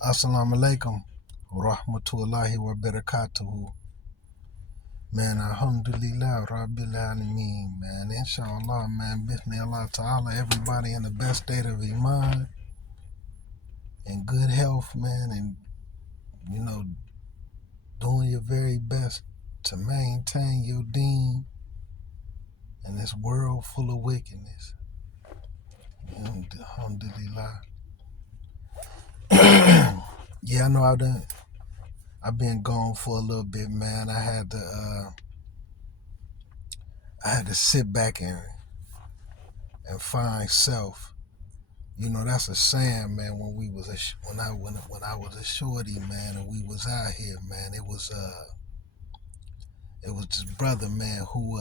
Assalamu alaikum wa rahmatullahi wa barakatuhu. Man, alhamdulillah, rabbil alameen, man. Inshallah, man. Bismillah ta'ala. Everybody in the best state of iman and good health, man. And, you know, doing your very best to maintain your deen in this world full of wickedness. Alhamdulillah. Yeah, I know I've been gone for a little bit, man. I had to sit back and find self. You know, that's a saying, man. When I was a shorty, man, and we was out here, man. It was this brother, man, who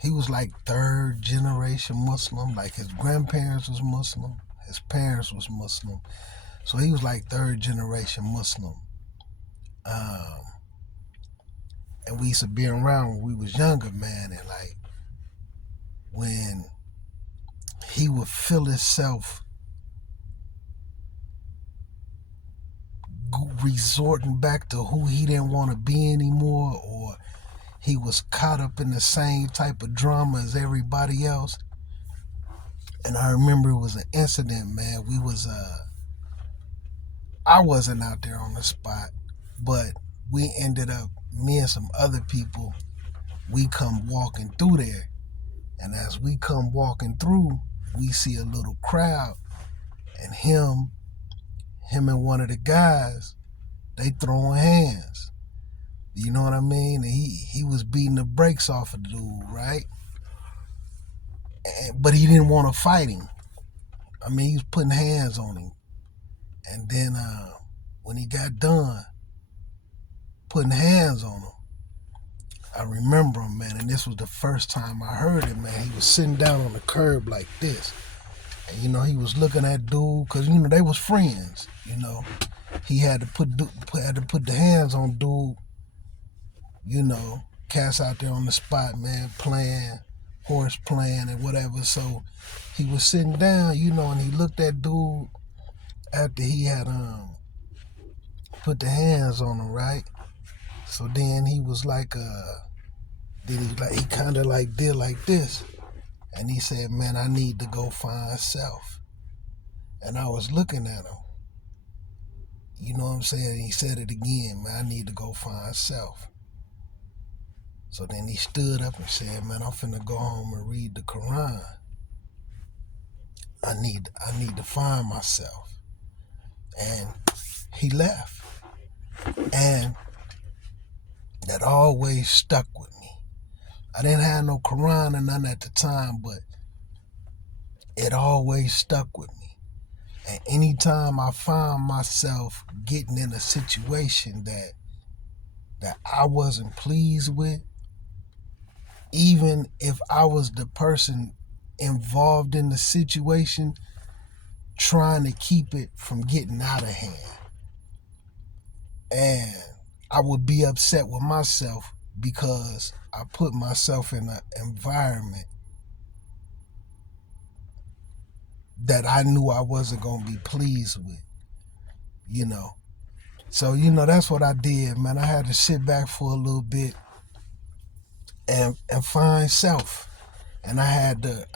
he was like third generation Muslim. Like his grandparents was Muslim, his parents was Muslim, so he was like third generation Muslim. Um, and we used to be around when we was younger, man, and like when he would feel himself resorting back to who he didn't want to be anymore, or he was caught up in the same type of drama as everybody else. And I remember it was an incident, man. I wasn't out there on the spot, but we ended up, me and some other people, we come walking through there. And as we come walking through, we see a little crowd, and him and one of the guys, they throwing hands. You know what I mean? And he was beating the brakes off of the dude, right? But he didn't want to fight him. I mean, he was putting hands on him. And then when he got done putting hands on him, I remember him, man, and this was the first time I heard it, man. He was sitting down on the curb like this. And, you know, he was looking at dude, because, you know, they was friends, you know. He had to put the hands on dude, you know, cats out there on the spot, man, playing, horse playing and whatever. So he was sitting down, you know, and he looked at dude after he had put the hands on him, right? So then he was like, he kind of like did like this, and he said, "Man, I need to go find self." And I was looking at him, you know what I'm saying? He said it again, "Man, I need to go find self." So then he stood up and said, "Man, I'm finna go home and read the Quran. I need to find myself." And he left. And that always stuck with me. I didn't have no Quran or none at the time, but it always stuck with me. And anytime I found myself getting in a situation that I wasn't pleased with, even if I was the person involved in the situation, trying to keep it from getting out of hand. And I would be upset with myself because I put myself in an environment that I knew I wasn't going to be pleased with, you know. So, you know, that's what I did, man. I had to sit back for a little bit and find self. And I had to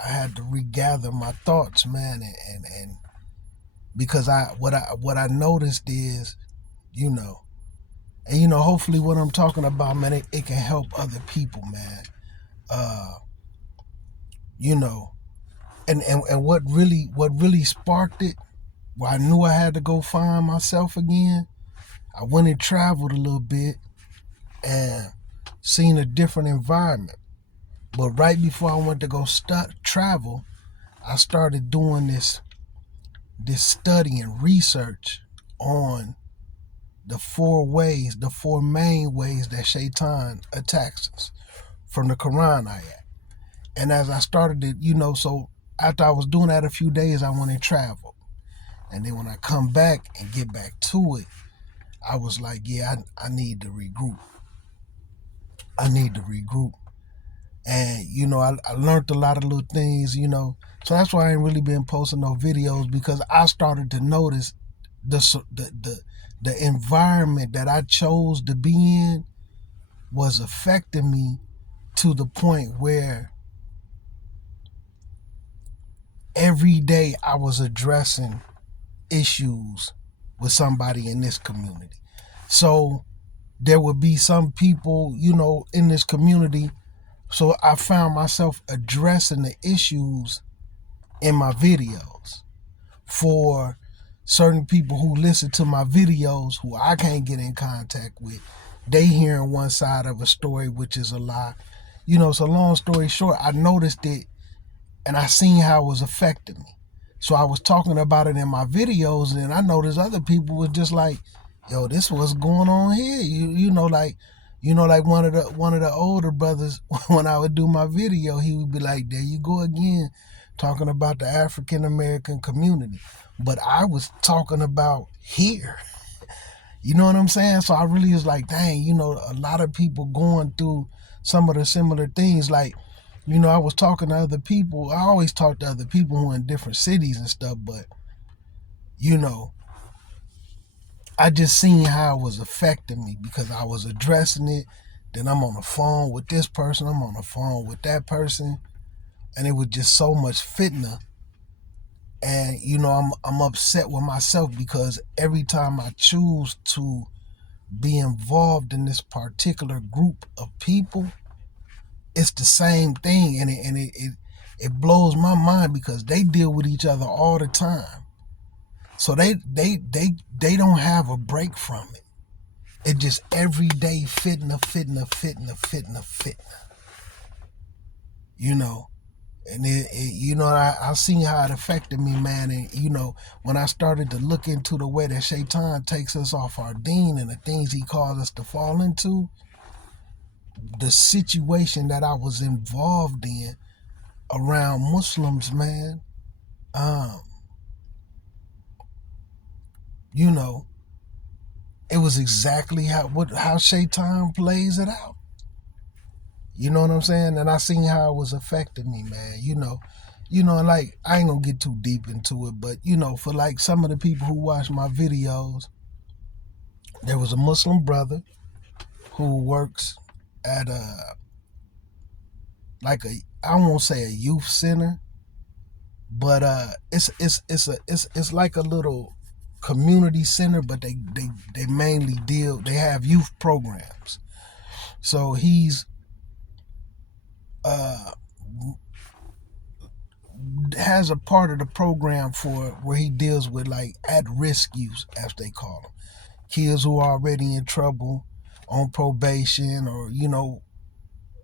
regather my thoughts, man, and because what I noticed is, you know, and you know, hopefully what I'm talking about, man, it can help other people, man. You know, and what really sparked it, where I knew I had to go find myself again, I went and traveled a little bit and seen a different environment. But right before I went to go travel, I started doing this study and research on the four main ways that Shaitan attacks us from the Quran ayat. And as I started to, you know, so after I was doing that a few days, I went and traveled. And then when I come back and get back to it, I was like, yeah, I need to regroup. I need to regroup. And, I learned a lot of little things, So that's why I ain't really been posting no videos, because I started to notice the environment that I chose to be in was affecting me to the point where every day I was addressing issues with somebody in this community. So there would be some people, in this community. So I found myself addressing the issues in my videos for certain people who listen to my videos who I can't get in contact with. They hearing one side of a story, which is a lie. So long story short, I noticed it and I seen how it was affecting me. So I was talking about it in my videos, and I noticed other people was just like, "Yo, this what's going on here." Like one of the older brothers, when I would do my video, he would be like, "There you go again, talking about the African American community." But I was talking about here. You know what I'm saying? So I really was like, dang, a lot of people going through some of the similar things. Like, I was talking to other people. I always talk to other people who are in different cities and stuff, but, I just seen how it was affecting me because I was addressing it. Then I'm on the phone with this person. I'm on the phone with that person. And it was just so much fitna. And, I'm upset with myself because every time I choose to be involved in this particular group of people, it's the same thing, and it blows my mind because they deal with each other all the time. So they don't have a break from it. It just every day fitna. And I seen how it affected me, man. And when I started to look into the way that Shaitan takes us off our deen and the things he calls us to fall into, the situation that I was involved in around Muslims, man, um, it was exactly how Shaitan plays it out. You know what I'm saying? And I seen how it was affecting me, man. And like I ain't gonna get too deep into it, but for like some of the people who watch my videos, there was a Muslim brother who works at I won't say a youth center, but it's like a little community center, but they mainly they have youth programs. So he's has a part of the program for where he deals with like at-risk youth, as they call them, kids who are already in trouble, on probation, or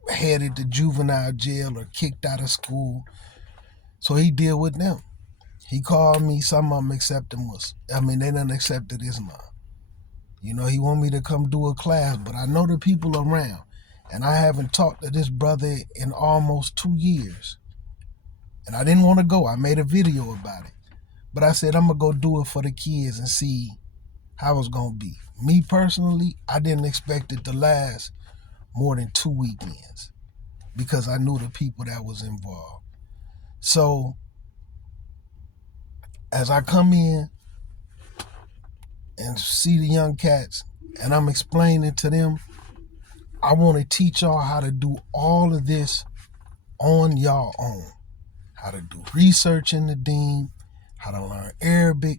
headed to juvenile jail or kicked out of school. So he deal with them. He called me. Some of them accepted they done accepted Islam. He want me to come do a class, but I know the people around, and I haven't talked to this brother in almost 2 years. And I didn't want to go. I made a video about it. But I said, I'm going to go do it for the kids and see how it's going to be. Me personally, I didn't expect it to last more than 2 weekends because I knew the people that was involved. So as I come in and see the young cats and I'm explaining to them, I want to teach y'all how to do all of this on y'all own. How to do research in the deen, how to learn Arabic,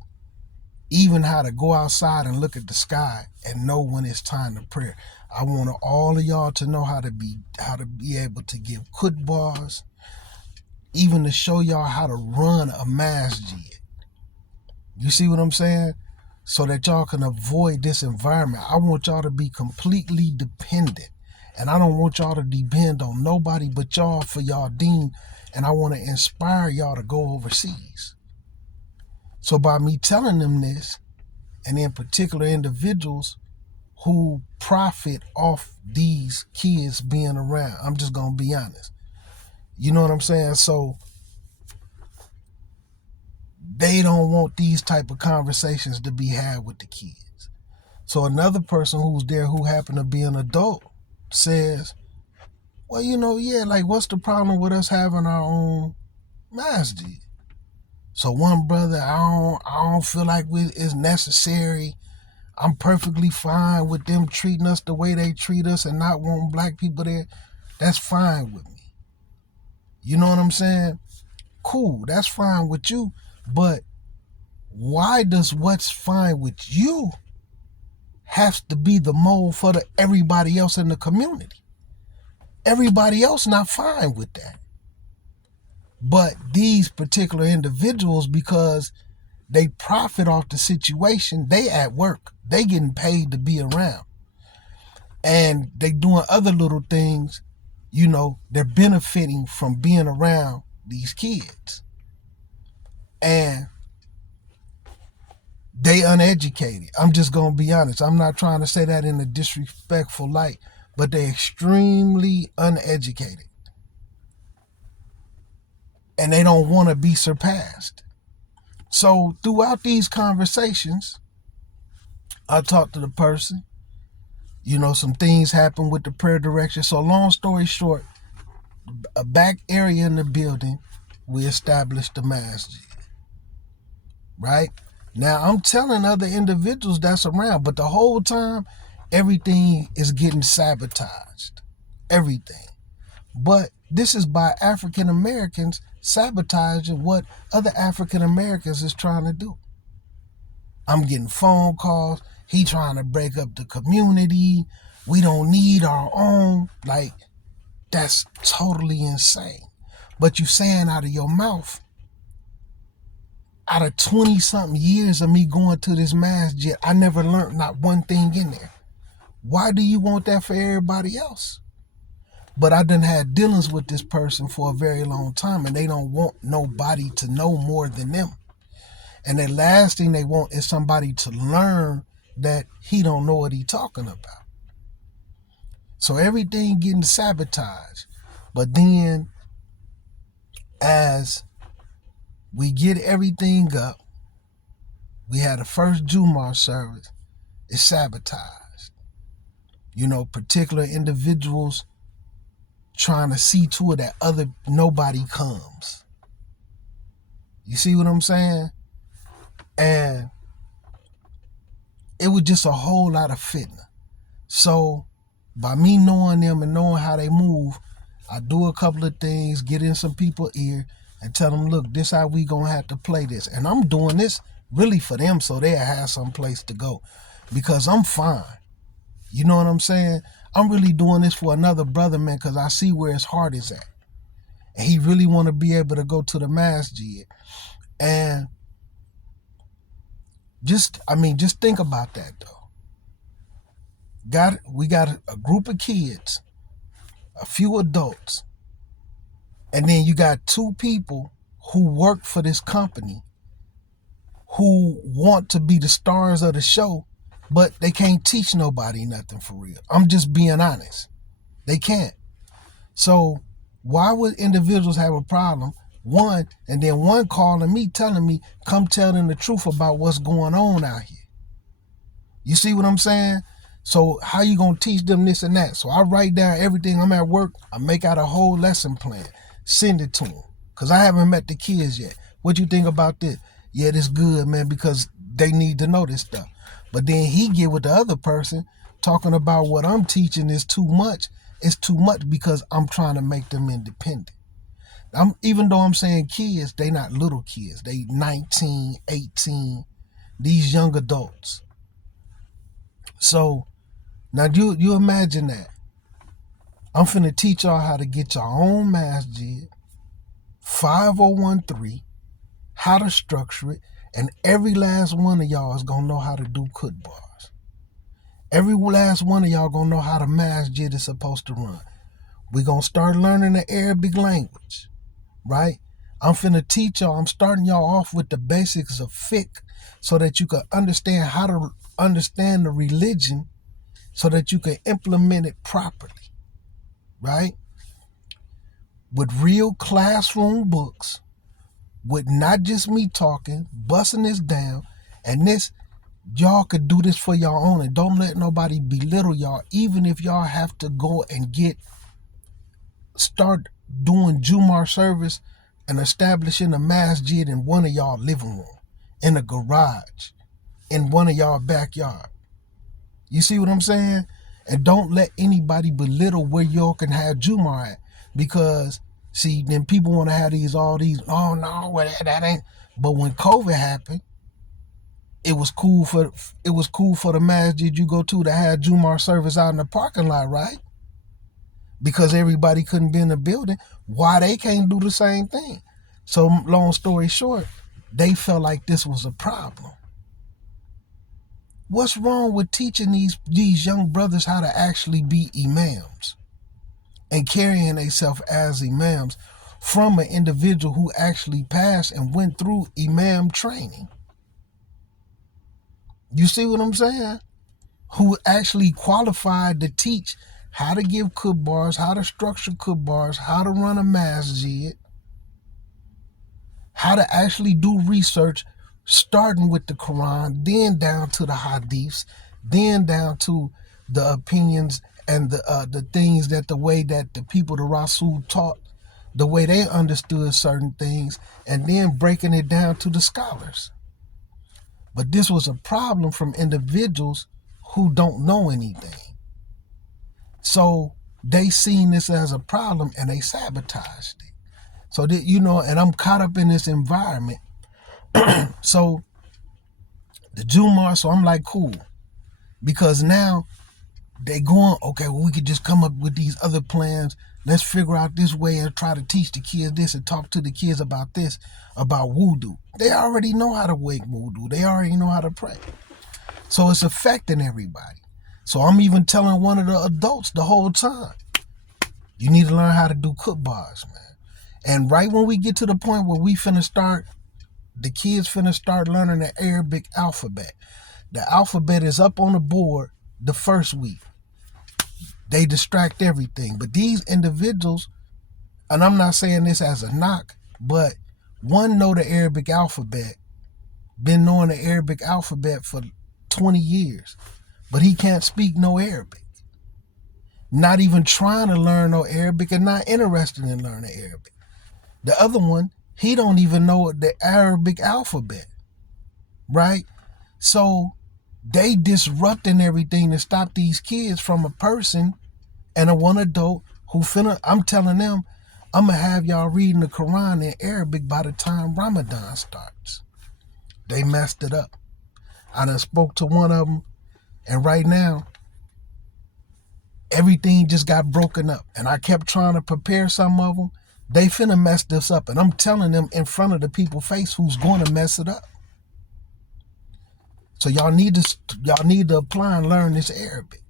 even how to go outside and look at the sky and know when it's time to pray. I want all of y'all to know how to be able to give khutbahs, even to show y'all how to run a masjid. You see what I'm saying? So that y'all can avoid this environment. I want y'all to be completely dependent. And I don't want y'all to depend on nobody but y'all for y'all deen. And I want to inspire y'all to go overseas. So by me telling them this, and in particular individuals who profit off these kids being around, I'm just going to be honest. You know what I'm saying? So they don't want these type of conversations to be had with the kids. So another person who's there who happened to be an adult says, Well, yeah, like what's the problem with us having our own masjid? So one brother, I don't feel like it's necessary. I'm perfectly fine with them treating us the way they treat us and not wanting black people there. That's fine with me. You know what I'm saying? Cool, that's fine with you. But why does what's fine with you have to be the mold for everybody else in the community? Everybody else not fine with that. But these particular individuals, because they profit off the situation, they at work. They getting paid to be around. And they doing other little things, they're benefiting from being around these kids. And they uneducated. I'm just going to be honest. I'm not trying to say that in a disrespectful light, but they're extremely uneducated. And they don't want to be surpassed. So throughout these conversations, I talk to the person. Some things happen with the prayer direction. So long story short, a back area in the building, we established the masjid. Right? Now, I'm telling other individuals that's around, but the whole time, everything is getting sabotaged. Everything. But this is by African Americans sabotaging what other African Americans is trying to do. I'm getting phone calls. He trying to break up the community. We don't need our own. Like, that's totally insane. But you saying out of your mouth, out of 20-something years of me going to this masjid, I never learned not one thing in there. Why do you want that for everybody else? But I done had dealings with this person for a very long time, and they don't want nobody to know more than them. And the last thing they want is somebody to learn that he don't know what he talking about. So everything getting sabotaged. But then as we get everything up, we had the first Jumu'ah service, it's sabotaged. Particular individuals trying to see to it that nobody comes. You see what I'm saying? And it was just a whole lot of fitna. So by me knowing them and knowing how they move, I do a couple of things, get in some people's ear and tell them, look, this how we gonna have to play this. And I'm doing this really for them so they'll have some place to go. Because I'm fine. You know what I'm saying? I'm really doing this for another brother, man, because I see where his heart is at. And he really want to be able to go to the masjid. And just think about that, though. We got a group of kids, a few adults, and then you got two people who work for this company who want to be the stars of the show, but they can't teach nobody nothing for real. I'm just being honest. They can't. So why would individuals have a problem? One, and then one calling me, telling me, come tell them the truth about what's going on out here. You see what I'm saying? So how you going to teach them this and that? So I write down everything. I'm at work. I make out a whole lesson plan. Send it to them. Because I haven't met the kids yet. What you think about this? Yeah, this good, man, because they need to know this stuff. But then he get with the other person talking about what I'm teaching is too much. It's too much because I'm trying to make them independent. Even though I'm saying kids, they not little kids. They 19, 18, these young adults. So now you imagine that. I'm finna teach y'all how to get your own masjid, 5013, how to structure it, and every last one of y'all is gonna know how to do kut bars. Every last one of y'all gonna know how the masjid is supposed to run. We're gonna start learning the Arabic language, right? I'm finna teach y'all, I'm starting y'all off with the basics of fiqh so that you can understand how to understand the religion so that you can implement it properly, right? With real classroom books, with not just me talking, busting this down, and this, y'all could do this for y'all own, and don't let nobody belittle y'all, even if y'all have to go and get start doing Jumar service and establishing a masjid in one of y'all living room, in a garage, in one of y'all backyard. You see what I'm saying? And don't let anybody belittle where y'all can have Jumar at. Because, see, then people want to have all these, oh no, well, that ain't. But when COVID happened, it was cool for the masjid you go to have Jumar service out in the parking lot, right? Because everybody couldn't be in the building. Why they can't do the same thing? So long story short, they felt like this was a problem. What's wrong with teaching these young brothers how to actually be imams and carrying themselves as imams from an individual who actually passed and went through imam training? You see what I'm saying? Who actually qualified to teach how to give khutbahs, how to structure khutbahs, how to run a masjid, how to actually do research, starting with the Quran, then down to the hadiths, then down to the opinions and the things that the way that the people, the Rasul taught, the way they understood certain things, and then breaking it down to the scholars. But this was a problem from individuals who don't know anything. So they seen this as a problem and they sabotaged it. So that, and I'm caught up in this environment. So the Jumar, so I'm like, cool. Because now they going, okay, well, we could just come up with these other plans. Let's figure out this way and try to teach the kids this and talk to the kids about this, about wudu. They already know how to wake wudu. They already know how to pray. So it's affecting everybody. So I'm even telling one of the adults the whole time, you need to learn how to do khutbahs, man. And right when we get to the point where the kids finna start learning the Arabic alphabet. The alphabet is up on the board the first week. They distract everything. But these individuals, and I'm not saying this as a knock, but one know the Arabic alphabet, been knowing the Arabic alphabet for 20 years, but he can't speak no Arabic. Not even trying to learn no Arabic and not interested in learning Arabic. The other one, he don't even know the Arabic alphabet, right? So they disrupting everything to stop these kids from a person and a one adult who I'm telling them, I'm going to have y'all reading the Quran in Arabic by the time Ramadan starts. They messed it up. I done spoke to one of them, and right now, everything just got broken up. And I kept trying to prepare some of them. They finna mess this up. And I'm telling them in front of the people's face who's going to mess it up. So y'all need to apply and learn this Arabic.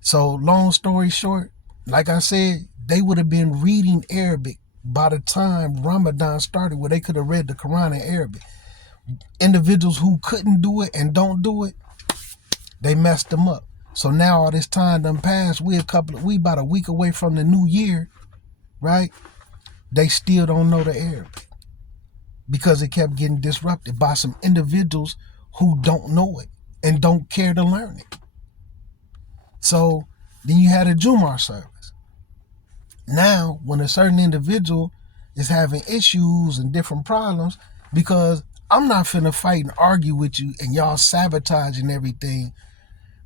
So long story short, like I said, they would have been reading Arabic by the time Ramadan started, where they could have read the Quran in Arabic. Individuals who couldn't do it and don't do it, they messed them up. So now all this time done passed, we about a week away from the new year, right? They still don't know the Arabic because it kept getting disrupted by some individuals who don't know it and don't care to learn it. So then you had a Jumar service. Now, when a certain individual is having issues and different problems, because I'm not finna fight and argue with you and y'all sabotaging everything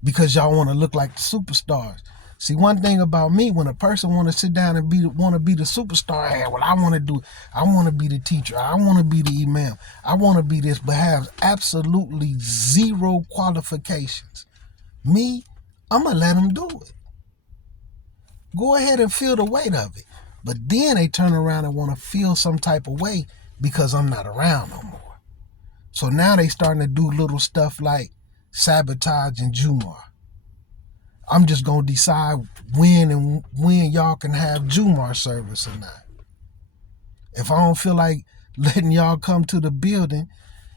because y'all want to look like the superstars. See, one thing about me, when a person want to sit down and want to be the superstar, hey, well, I want to be the teacher, I want to be the imam, I want to be this, but have absolutely zero qualifications. Me, I'm going to let them do it. Go ahead and feel the weight of it. But then they turn around and want to feel some type of way because I'm not around no more. So now they starting to do little stuff like sabotage and Jumar. I'm just going to decide when y'all can have Jumar service or not. If I don't feel like letting y'all come to the building,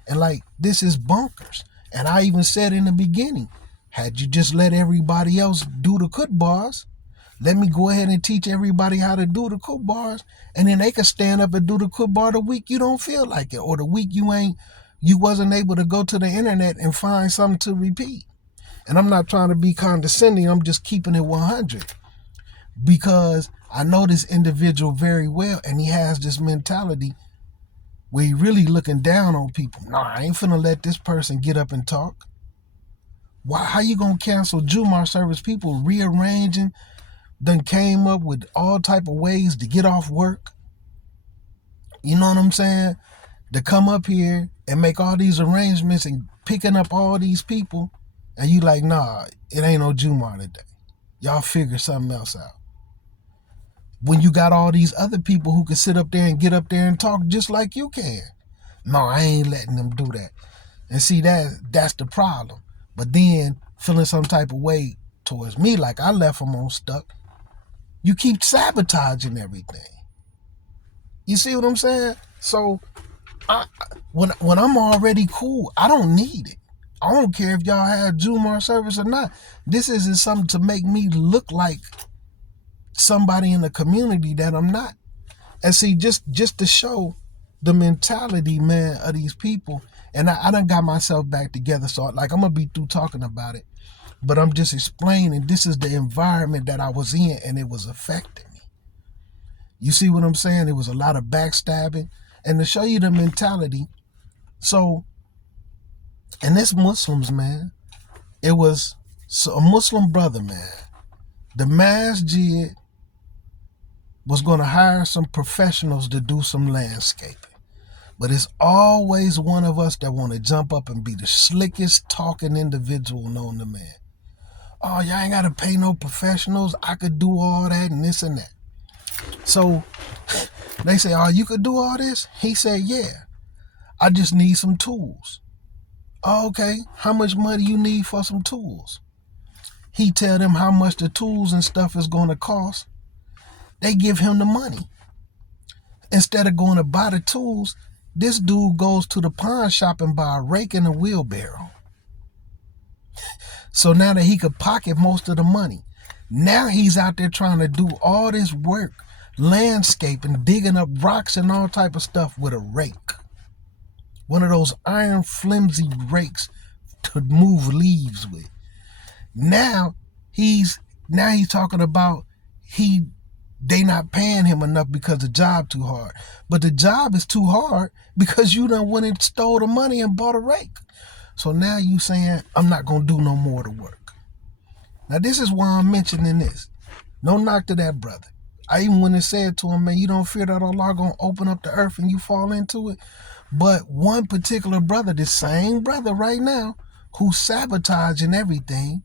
and like, this is bonkers. And I even said in the beginning, had you just let everybody else do the khutbahs, let me go ahead and teach everybody how to do the khutbahs, and then they can stand up and do the khutbah the week you don't feel like it, or the week you wasn't able to go to the internet and find something to repeat. And I'm not trying to be condescending, I'm just keeping it 100. Because I know this individual very well, and he has this mentality where he really looking down on people. Nah, I ain't finna let this person get up and talk. Why? How you gonna cancel Jumar service? People rearranging, then came up with all type of ways to get off work. You know what I'm saying? To come up here and make all these arrangements and picking up all these people, and you like, nah, it ain't no Jumar today. Y'all figure something else out. When you got all these other people who can sit up there and get up there and talk just like you can. No, I ain't letting them do that. And see, that's the problem. But then feeling some type of way towards me, like I left them on stuck. You keep sabotaging everything. You see what I'm saying? So when I'm already cool, I don't need it. I don't care if y'all have Jumar service or not. This isn't something to make me look like somebody in the community that I'm not. And see, just to show the mentality, man, of these people. And I done got myself back together. So like, I'm going to be through talking about it. But I'm just explaining this is the environment that I was in, and it was affecting me. You see what I'm saying? It was a lot of backstabbing. And to show you the mentality. So, and this Muslims, man, it was a Muslim brother, man. The masjid was going to hire some professionals to do some landscaping. But it's always one of us that want to jump up and be the slickest talking individual known to man. Oh, y'all ain't got to pay no professionals. I could do all that and this and that. So they say, oh, you could do all this? He said, yeah, I just need some tools. Oh, okay, how much money you need for some tools? He tell them how much the tools and stuff is going to cost. They give him the money. Instead of going to buy the tools, this dude goes to the pawn shop and buy a rake and a wheelbarrow. So now that he could pocket most of the money, now he's out there trying to do all this work, landscaping, digging up rocks and all type of stuff with a rake. One of those iron flimsy rakes to move leaves with. Now he's talking about they not paying him enough because the job too hard. But the job is too hard because you done went and stole the money and bought a rake. So now you saying, I'm not going to do no more to work. Now this is why I'm mentioning this. No knock to that brother. I even went and said to him, man, you don't fear that Allah going to open up the earth and you fall into it? But one particular brother, this same brother right now, who's sabotaging everything,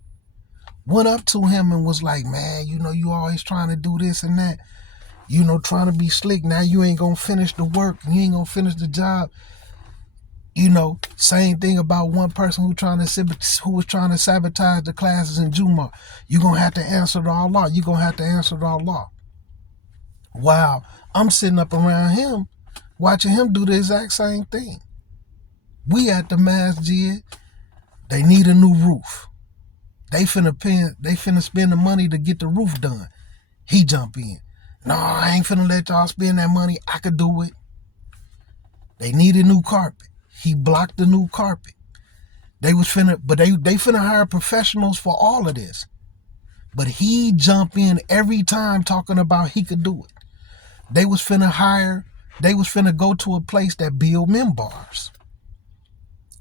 went up to him and was like, man, you know, you always trying to do this and that, you know, trying to be slick. Now you ain't going to finish the work. You ain't going to finish the job. You know, same thing about one person who was trying to sabotage the classes in Juma. You're going to have to answer to Allah. You're going to have to answer to Allah. Wow. I'm sitting up around him, watching him do the exact same thing. We at the masjid, they need a new roof. They finna spend the money to get the roof done. He jump in. No, I ain't finna let y'all spend that money. I could do it. They need a new carpet. He blocked the new carpet. They finna hire professionals for all of this. But he jump in every time talking about he could do it. They was finna go to a place that build minbars.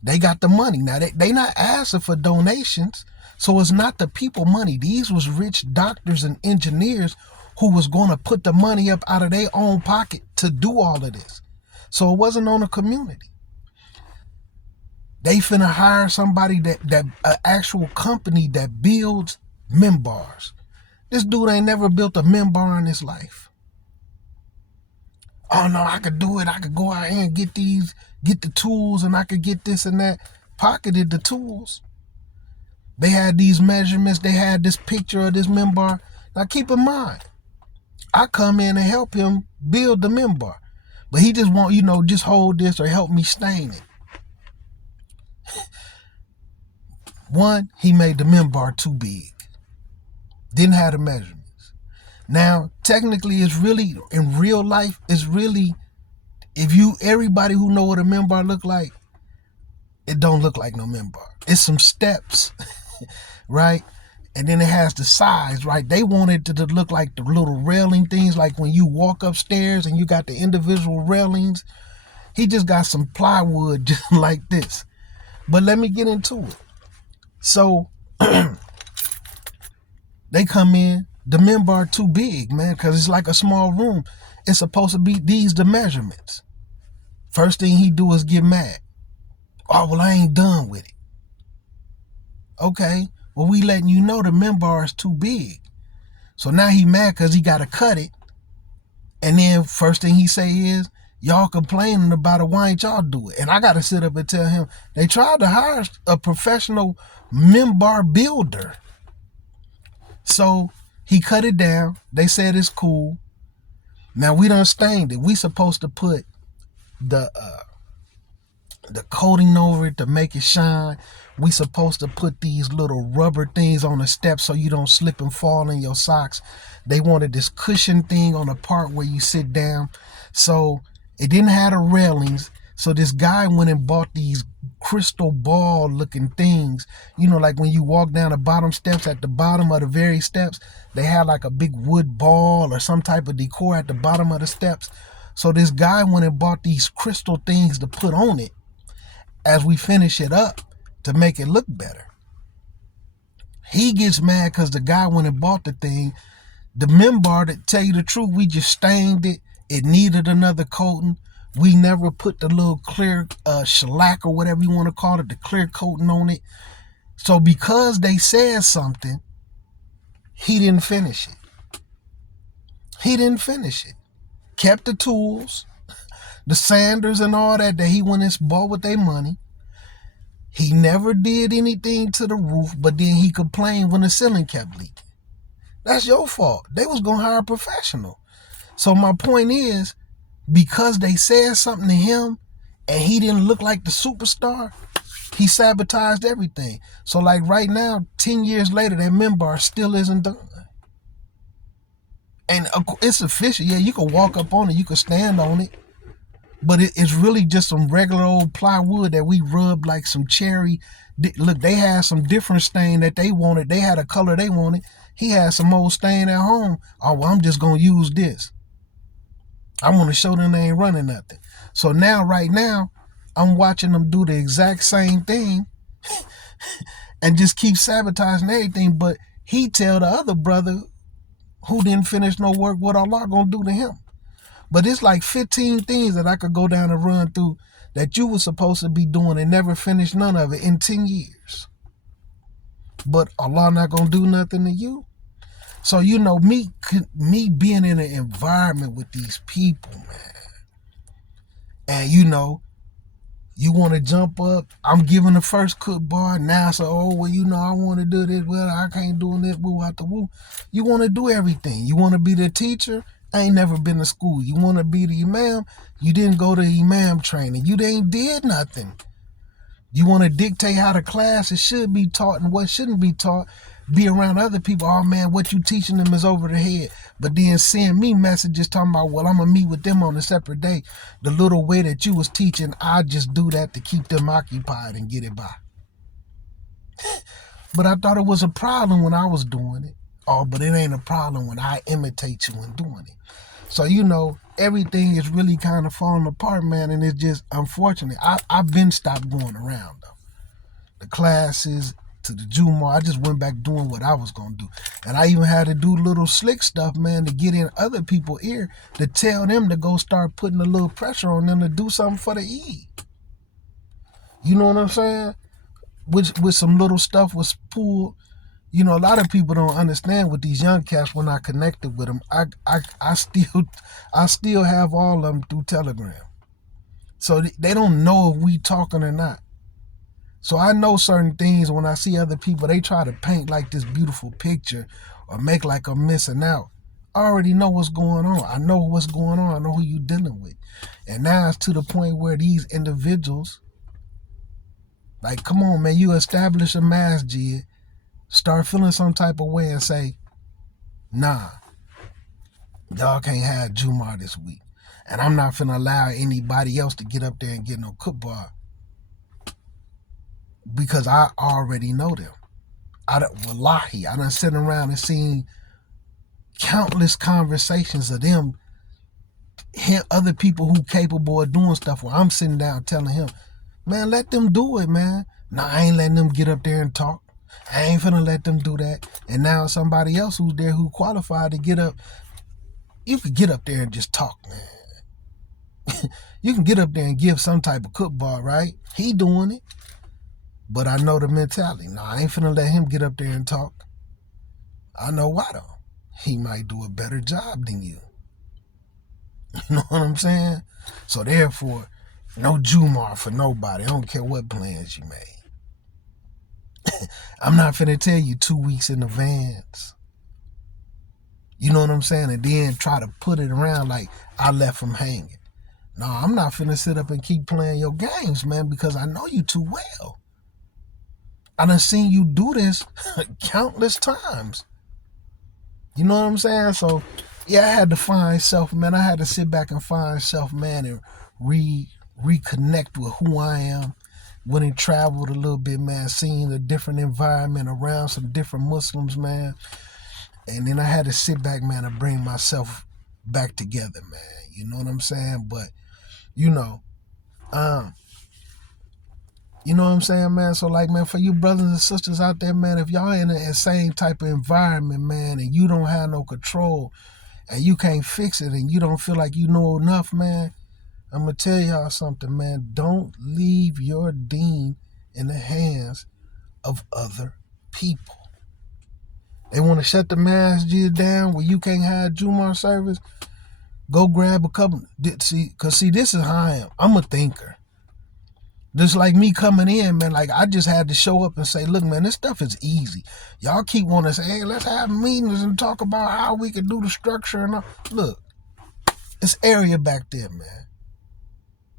They got the money. Now they not asking for donations. So it's not the people money. These was rich doctors and engineers who was going to put the money up out of their own pocket to do all of this. So it wasn't on the community. They finna hire somebody that actual company that builds minbars. This dude ain't never built a minbar in his life. Oh no, I could do it. I could go out here and get the tools, and I could get this and that. Pocketed the tools. They had these measurements. They had this picture of this minbar. Now keep in mind, I come in and help him build the minbar. But he just want, just hold this or help me stain it. One, he made the minbar too big. Didn't have the measurements. Now, technically, it's really, in real life, it's really, everybody who know what a minbar look like, it don't look like no minbar. It's some steps, right? And then it has the sides, right? They wanted it to look like the little railing things, like when you walk upstairs and you got the individual railings. He just got some plywood just like this. But let me get into it. So they come in, the men bar too big, man, because it's like a small room. It's supposed to be these the measurements. First thing he do is get mad. Oh, well, I ain't done with it. Okay, well, we letting you know the men bar is too big. So now he mad because he got to cut it. And then first thing he say is, y'all complaining about it, why ain't y'all do it? And I got to sit up and tell him, they tried to hire a professional men bar builder. So he cut it down. They said it's cool. Now we done stained it. We supposed to put the coating over it to make it shine. We supposed to put these little rubber things on the steps so you don't slip and fall in your socks. They wanted this cushion thing on the part where you sit down. So it didn't have the railings. So this guy went and bought these crystal ball looking things. You know, like when you walk down the bottom steps, at the bottom of the very steps, they had like a big wood ball or some type of decor at the bottom of the steps. So this guy went and bought these crystal things to put on it as we finish it up to make it look better. He gets mad because the guy went and bought the thing. The men bar, to tell you the truth, we just stained it. It needed another coating. We never put the little clear shellac or whatever you want to call it, the clear coating on it. So because they said something, he didn't finish it. He didn't finish it. Kept the tools, the sanders and all that he went and bought with their money. He never did anything to the roof, but then he complained when the ceiling kept leaking. That's your fault. They was going to hire a professional. So my point is, because they said something to him and he didn't look like the superstar, he sabotaged everything. So like right now, 10 years later, that men bar still isn't done. And it's official. Yeah, you can walk up on it. You can stand on it. But it's really just some regular old plywood that we rubbed like some cherry. Look, they had some different stain that they wanted. They had a color they wanted. He had some old stain at home. Oh, well, I'm just going to use this. I want to show them they ain't running nothing. So now, right now, I'm watching them do the exact same thing and just keep sabotaging everything. But he tell the other brother who didn't finish no work what Allah going to do to him. But it's like 15 things that I could go down and run through that you were supposed to be doing and never finish none of it in 10 years. But Allah not going to do nothing to you. So, you know, me being in an environment with these people, man. And, you know, you want to jump up. I'm giving the first cook bar. Now so, oh, well, you know, I want to do this. Well, I can't do this. Woo out the woo. You want to do everything. You want to be the teacher. I ain't never been to school. You want to be the imam? You didn't go to imam training. You ain't did nothing. You want to dictate how the classes should be taught and what shouldn't be taught. Be around other people. Oh, man, what you teaching them is over the head. But then send me messages talking about, well, I'm going to meet with them on a separate day. The little way that you was teaching, I just do that to keep them occupied and get it by. But I thought it was a problem when I was doing it. Oh, but it ain't a problem when I imitate you in doing it. So, you know, everything is really kind of falling apart, man, and it's just unfortunate. I've been stopped going around, though. The classes, to the Juma, I just went back doing what I was going to do. And I even had to do little slick stuff, man, to get in other people's ear, to tell them to go start putting a little pressure on them to do something for the Eid. You know what I'm saying? With some little stuff was pulled. You know, a lot of people don't understand with these young cats when I connected with them. I still have all of them through Telegram. So they don't know if we talking or not. So I know certain things when I see other people, they try to paint like this beautiful picture or make like I'm missing out. I already know what's going on. I know what's going on. I know who you dealing with. And now it's to the point where these individuals, like, come on, man, you establish a masjid, start feeling some type of way and say, nah, y'all can't have Jumar this week. And I'm not finna allow anybody else to get up there and get no cookbar because I already know them. Wallahi, I done sit around and seen countless conversations of them, other people who capable of doing stuff where I'm sitting down telling him, man, let them do it, man. No, I ain't letting them get up there and talk. I ain't finna let them do that. And now somebody else who's there who qualified to get up, you could get up there and just talk, man. You can get up there and give some type of football, right? He doing it. But I know the mentality. No, I ain't finna let him get up there and talk. I know why though. He might do a better job than you. You know what I'm saying? So therefore, no Jumar for nobody. I don't care what plans you made. I'm not finna tell you 2 weeks in advance. You know what I'm saying? And then try to put it around like I left him hanging. No, I'm not finna sit up and keep playing your games, man, because I know you too well. I done seen you do this countless times. You know what I'm saying? So, yeah, I had to find self, man. I had to sit back and find self, man, and reconnect with who I am. Went and traveled a little bit, man, seeing a different environment around some different Muslims, man. And then I had to sit back, man, and bring myself back together, man. You know what I'm saying? But, you know what I'm saying, man? So, like, man, for you brothers and sisters out there, man, if y'all in the same type of environment, man, and you don't have no control and you can't fix it and you don't feel like you know enough, man, I'm going to tell y'all something, man. Don't leave your deen in the hands of other people. They want to shut the masjid down where you can't have Jumu'ah service. Go grab a couple. Because this is how I am. I'm a thinker. Just like me coming in, man, like I just had to show up and say, look, man, this stuff is easy. Y'all keep wanting to say, hey, let's have meetings and talk about how we can do the structure and all. Look, it's area back there, man.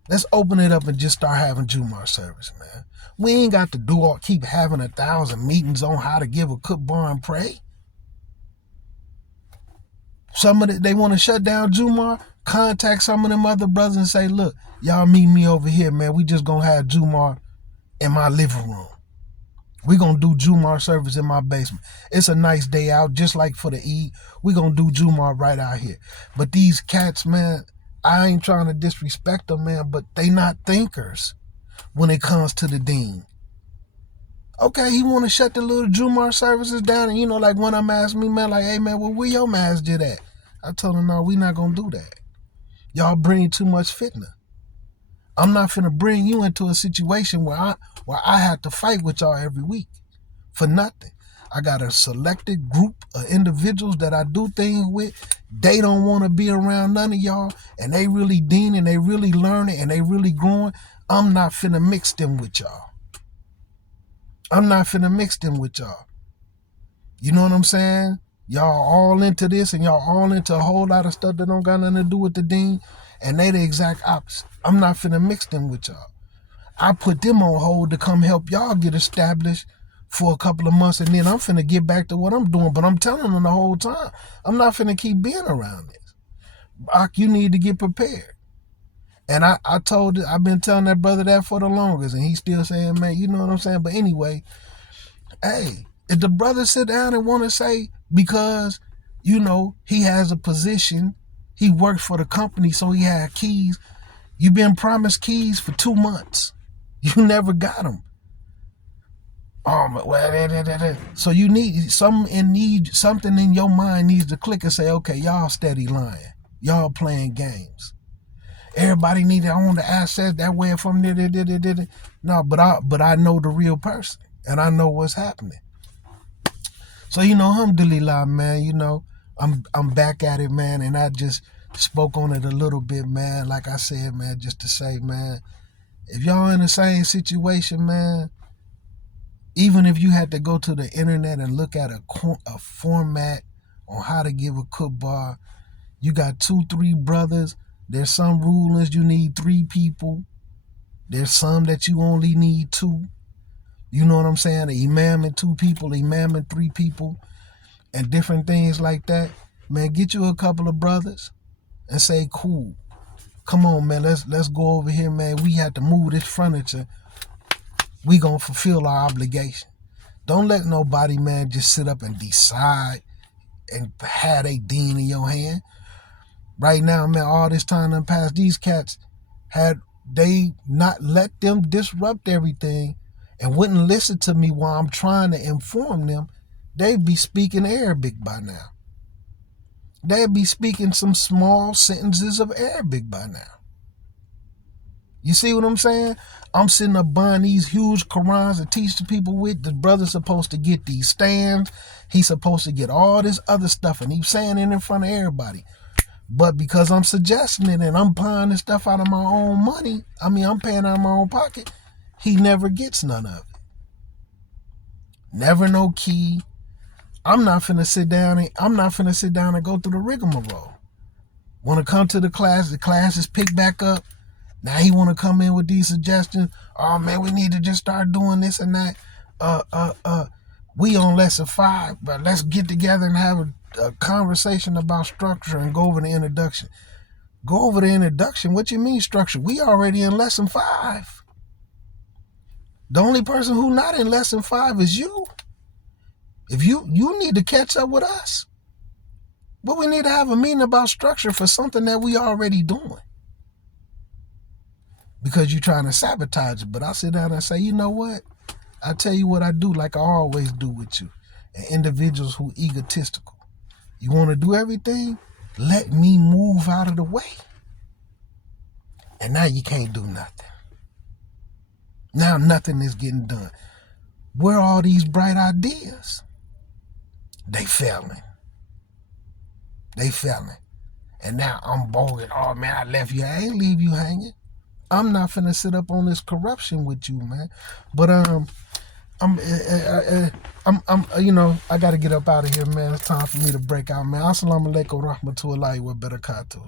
Let's open it up and just start having Jumu'ah service, man. We ain't got to keep having 1,000 meetings on how to give a khutbah and pray. They want to shut down Jumu'ah. Contact some of them other brothers and say, look, y'all meet me over here, man. We just gonna have Jumu'ah in my living room. We gonna do Jumu'ah service in my basement. It's a nice day out, just like for the Eid. We gonna do Jumu'ah right out here. But these cats, man, I ain't trying to disrespect them, man, but they not thinkers when it comes to the deen. Okay, he want to shut the little Jumu'ah services down, and like one of them asked me, man, like, hey, man, where your masjid at? I told him, no, we not gonna do that. Y'all bring too much fitna. I'm not finna bring you into a situation where I have to fight with y'all every week for nothing. I got a selected group of individuals that I do things with. They don't want to be around none of y'all, and they really deen and they really learning and they really growing. I'm not finna mix them with y'all. I'm not finna mix them with y'all. You know what I'm saying? Y'all all into this and y'all all into a whole lot of stuff that don't got nothing to do with the deen, and they the exact opposite. I'm not finna mix them with y'all. I put them on hold to come help y'all get established for a couple of months, and then I'm finna get back to what I'm doing. But I'm telling them the whole time, I'm not finna keep being around this. You need to get prepared. And I've been telling that brother that for the longest, and he's still saying, man, you know what I'm saying? But anyway, hey, if the brother sit down and want to say, because, he has a position, he works for the company, so he had keys. You've been promised keys for 2 months. You never got them. So you need something in your mind needs to click and say, okay, y'all steady lying. Y'all playing games. Everybody need to own the assets that way from there. No, but I know the real person and I know what's happening. So alhamdulillah, man, I'm back at it, man, and I just spoke on it a little bit, man. Like I said, man, just to say, man, if y'all in the same situation, man, even if you had to go to the internet and look at a format on how to give a khutbah, you got 2-3 brothers. There's some rulings you need 3 people. There's some that you only need 2. You know what I'm saying? An imam and 2 people, imam and 3 people, and different things like that. Man, get you a couple of brothers and say, cool, come on, man, let's go over here, man. We have to move this furniture. We gonna fulfill our obligation. Don't let nobody, man, just sit up and decide and have a Deen in your hand. Right now, man, all this time done passed, these cats had they not let them disrupt everything and wouldn't listen to me while I'm trying to inform them, they'd be speaking Arabic by now. They'd be speaking some small sentences of Arabic by now. You see what I'm saying? I'm sitting up buying these huge Qurans to teach the people with. The brother's supposed to get these stands. He's supposed to get all this other stuff, and he's saying it in front of everybody. But because I'm suggesting it and I'm buying this stuff out of my own money, I'm paying out of my own pocket, he never gets none of it. Never no key. I'm not finna sit down and go through the rigmarole. Want to come to the class is picked back up. Now he want to come in with these suggestions. Oh man, we need to just start doing this and that. We on lesson 5, but let's get together and have a conversation about structure and go over the introduction. Go over the introduction? What you mean structure? We already in lesson 5. The only person who not in lesson 5 is you. If you need to catch up with us. But we need to have a meeting about structure for something that we already doing. Because you're trying to sabotage it. But I sit down and say, you know what? I tell you what I do, like I always do with you. And individuals who egotistical. You want to do everything? Let me move out of the way. And now you can't do nothing. Now nothing is getting done. Where are all these bright ideas? They failing. And now I'm bold. Oh man, I left you. I ain't leave you hanging. I'm not finna sit up on this corruption with you, man. But I gotta get up out of here, man. It's time for me to break out, man. Assalamu alaikum wa rahmatullahi wa barakatuh.